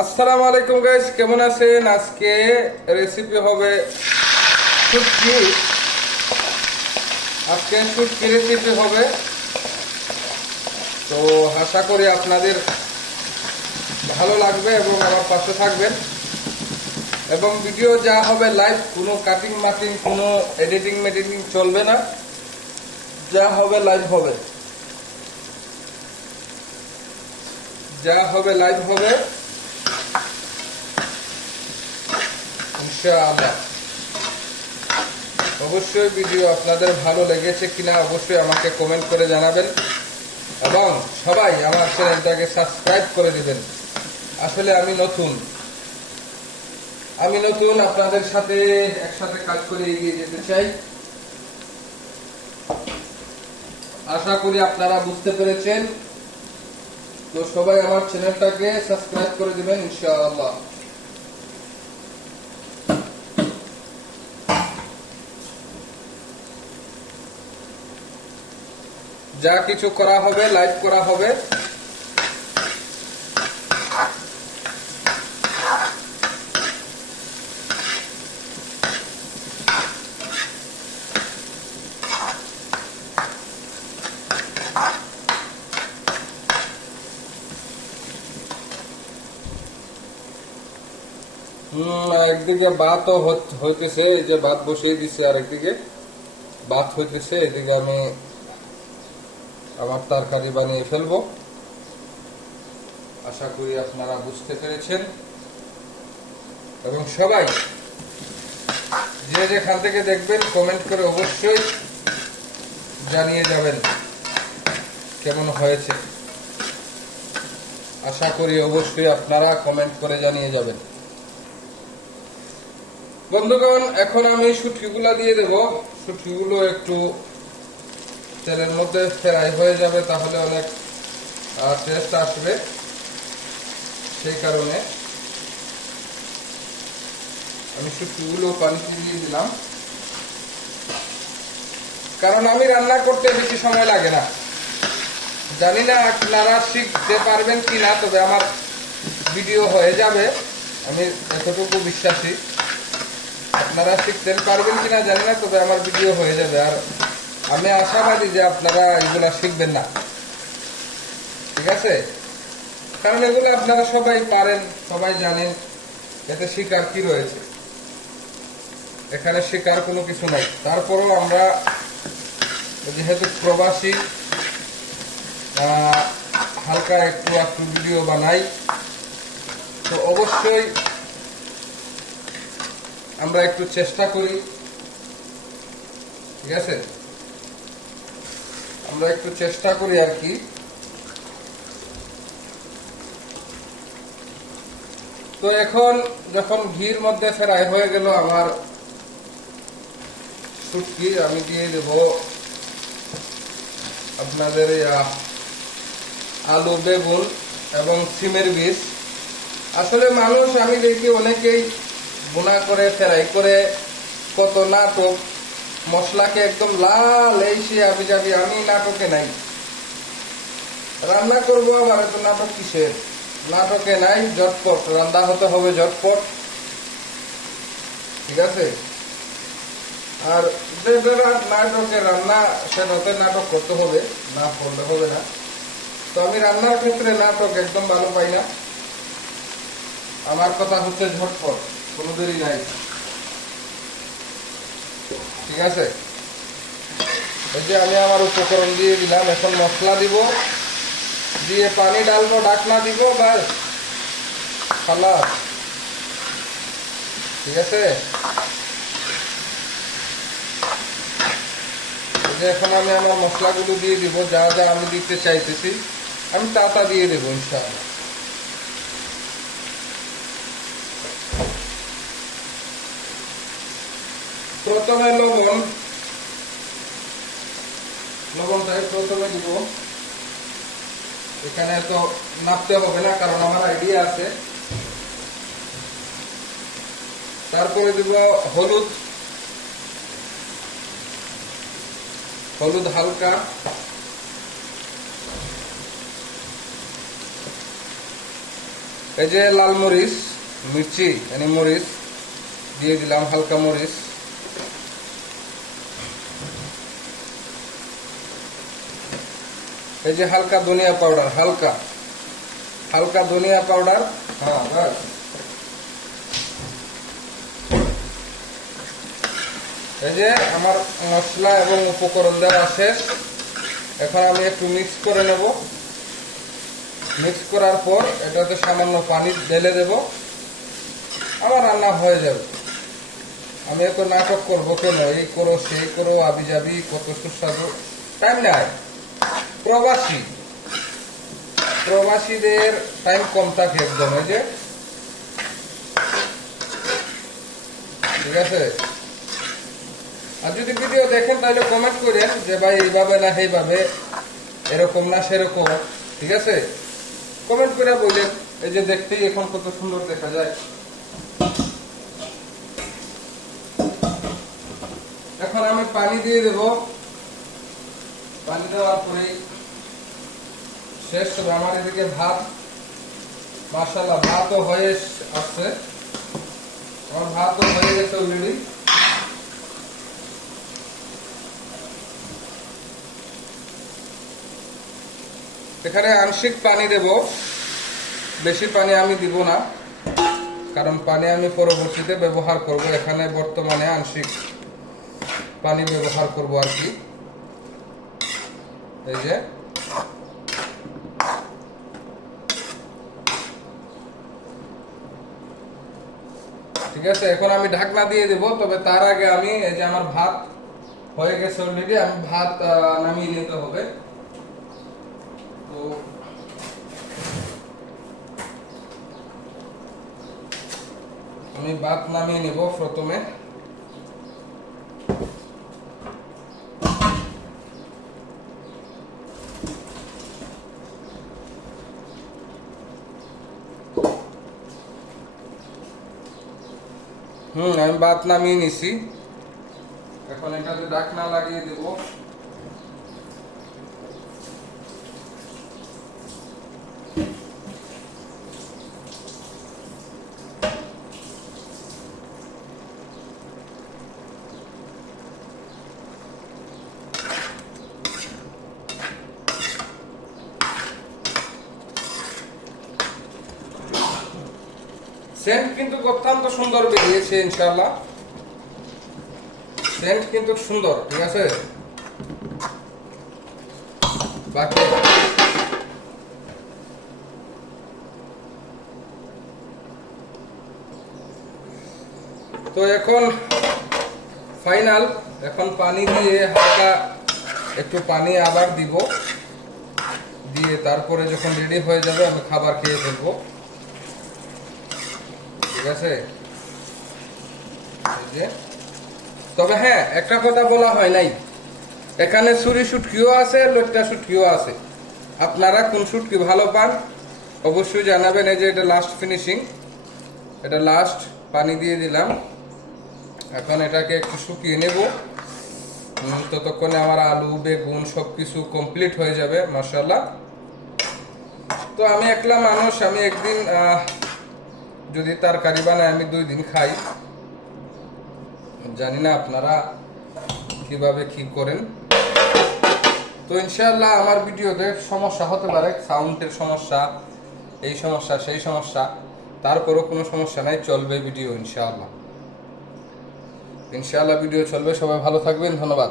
আসসালামু আলাইকুম গাইস, কেমন আছেন? আজকে রেসিপি হবে শুটকি। আজকে শুটকি রেসিপি হবে। তো আশা করি আপনাদের ভালো লাগবে এবং আমার পাশে থাকবেন। এবং ভিডিও যা হবে লাইভ, কোনো কাটিং মাটিং কোনো এডিটিং মেডিটিং চলবে না। যা হবে লাইভ হবে, যা হবে লাইভ হবে ইনশাআল্লাহ। অবশ্যই ভিডিও আপনাদের ভালো লেগেছে কিনা অবশ্যই আমাকে কমেন্ট করে জানাবেন এবং সবাই আমার চ্যানেলটাকে সাবস্ক্রাইব করে দিবেন। আসলে আমি নতুন আপনাদের সাথে একসাথে কাজ করে এগিয়ে যেতে চাই। আশা করি আপনারা বুঝতে পেরেছেন। তো সবাই আমার চ্যানেলটাকে সাবস্ক্রাইব করে দিবেন ইনশাআল্লাহ। যা কিছু করা হবে লাইভ করা হবে। একদিকে ভাত হইতেছে, এই যে ভাত বসিয়ে দিচ্ছে, আর একদিকে ভাত হইতেছে, এদিকে আমি আমার তরকারি বানিয়ে ফেলবো। আশা করি আপনারা বুঝতে পেরেছেন এবং সবাই যে যেখান থেকে দেখবেন কমেন্ট করে অবশ্যই জানিয়ে যাবেন কেমন হয়েছে। আশা করি অবশ্যই আপনারা কমেন্ট করে জানিয়ে যাবেন। বন্ধুগণ, এখন আমি শুটকিগুলো দিয়ে দেব। শুটকিগুলো একটু তেলের মধ্যে ফ্রাই হয়ে যাবে, তাহলে অনেক টেস্ট আসবে। সেই কারণে আমি শুটকিগুলো পানিতে দিয়ে দিলাম, কারণ আমি রান্না করতে বেশি সময় লাগে না। জানি না আপনারা শিখতে পারবেন কিনা, তবে আমার ভিডিও হয়ে যাবে, আমি এতটুকু বিশ্বাসী। আপনারা শিখতে পারবেন কিনা জানি না, তবে আমার ভিডিও হয়ে যাবে। আর আমি আশাবাদী যে আপনারা এগুলা শিখবেন না, ঠিক আছে? কারণ এগুলো আপনারা সবাই পারেন, সবাই জানেন। এতে শিকার কি রয়েছে? এখানে শিকার কোনো কিছু নাই। তারপরেও আমরা যেহেতু প্রবাসী, হালকা একটু একটু ভিডিও বানাই, তো অবশ্যই আমরা একটু চেষ্টা করি, ঠিক আছে? আমরা একটু চেষ্টা করি আর কি। তো এখন যখন ঘির মধ্যে ফ্রাই হয়ে গেল আমার শুটকি, আমি দিয়ে দেব আপনাদের আলু, বেগুন এবং সিমের বীজ। আসলে মানুষ আমি দেখি অনেকেই বোনা করে ফ্রাই করে, কত নাটক, মশলাকে একদম লাল এই সে আবি যাবি। আমি নাটকে নাই, রান্না করবো আবার এত নাটক কিসের? নাটকে নাই, ঝটপট রান্না হতে হবে, ঝটপট, ঠিক আছে? আর যে যারা নাটকে রান্না, সেটাতে নাটক করতে হবে, না করলে হবে না। তো আমি রান্নার ক্ষেত্রে নাটক একদম ভালো পাই না। আমার কথা হচ্ছে ঝটপট, কোনো দেরি নাই, ঠিক আছে? এই যে আমি আমার উপকরণ দিয়ে দিলাম, এখন মশলা দিব, দিয়ে পানি ডালবো, ঢাকনা দিব, ব্যাস খালাস, ঠিক আছে? যে এখন আমি আমার মশলাগুলো দিয়ে দিব, যা যা আমি দিতে চাইতেছি আমি তা দিয়ে দেবো ইনশাআল্লাহ। প্রথমে লবণটাই প্রথমে দিব। এখানে তো নাপতে হবে না, কারণ আমার আইডিয়া আছে। তারপরে দিব হলুদ, হালকা, এই যে লাল মরিচ, মির্চি মানে মরিচ দিয়ে দিলাম, হালকা মরিচ। এই যে হালকা ধনিয়া পাউডার, হালকা হালকা ধনিয়া পাউডার। হ্যাঁ বাস। এই যে আমার মশলা এবং উপকরণ দেওয়া শেষ। এখন আমি একটু মিক্স করে নেব। মিক্স করার পর এটাতে সামান্য পানি ঢেলে দেব, আমার রান্না হয়ে যাবে। আমি এত নাটক করবো কেন, এই করো সেই করো, আবি যাবি, কত সুস্বাদু, টাইম নাই। প্রবাসীদের টাইম কম থাকে একদম। এই যে ঠিক আছে। আর যদি ভিডিও দেখেন তাহলে কমেন্ট করেন যে ভাই এইভাবে না সেইভাবে, এরকম না সেরকম, ঠিক আছে? কমেন্ট করে বললেন। এই যে দেখতেই এখন কত সুন্দর দেখা যায়। এখন আমি পানি দিয়ে দেব। পানি দেওয়ার পরেই শেষ হবে। আমার এদিকে ভাত, মাশাআল্লাহ ভাতও হয়ে আসছে। আমার ভাতও হয়ে গেছে অলরেডি। এখানে আংশিক পানি দেব, বেশি পানি আমি দিব না, কারণ পানি আমি পরবর্তীতে ব্যবহার করব। এখানে বর্তমানে আংশিক পানি ব্যবহার করব আর কি। এই যে ঠিক আছে। এখন আমি ঢাকনা দিয়ে দেব, তবে তার আগে আমি এই যে আমার ভাত হয়ে গেছে অলরেডি, আমি ভাত নামিয়ে নিতে হবে। তো আমি ভাত নামিয়ে নিব প্রথমে। আমি ভাত নামিয়ে নিছি। এখন এটাতে ঢাকনা লাগিয়ে দেব। সেন্ট কিন্তু অত্যন্ত সুন্দর বেরিয়েছে ইনশাআল্লাহ। সেন্ট কিন্তু সুন্দর, ঠিক আছে। বাকি তো এখন ফাইনাল। এখন পানি দিয়ে হালকা একটু পানি আবার দিব, দিয়ে তারপরে যখন রেডি হয়ে যাবে আমি খাবার খেয়ে ফেলবো, ঠিক আছে। তবে হ্যাঁ, একটা কথা বলা হয় নাই, এখানে ছুরি শুটকিও আছে, লোট্টা শুটকিও আছে। আপনারা কোন শুটকি ভালো পান অবশ্যই জানাবেন। এই যে এটা লাস্ট ফিনিশিং, এটা লাস্ট পানি দিয়ে দিলাম। এখন এটাকে একটু শুকিয়ে নেব, ততক্ষণে আমার আলু বেগুন সবকিছু কমপ্লিট হয়ে যাবে মাশাআল্লাহ। তো আমি একলা মানুষ, আমি একদিন যদি তরকারি বানাই আমি 2 দিন খাই। জানি না আপনারা কিভাবে কি করেন। তো ইনশাআল্লাহ আমার ভিডিওতে সমস্যা হতে পারে, সাউন্ডের সমস্যা, এই সমস্যা সেই সমস্যা, তারপরও কোনো সমস্যা নাই, চলবে ভিডিও ইনশাআল্লাহ। ইনশাআল্লাহ ভিডিও চলবে। সবাই ভালো থাকবেন, ধন্যবাদ।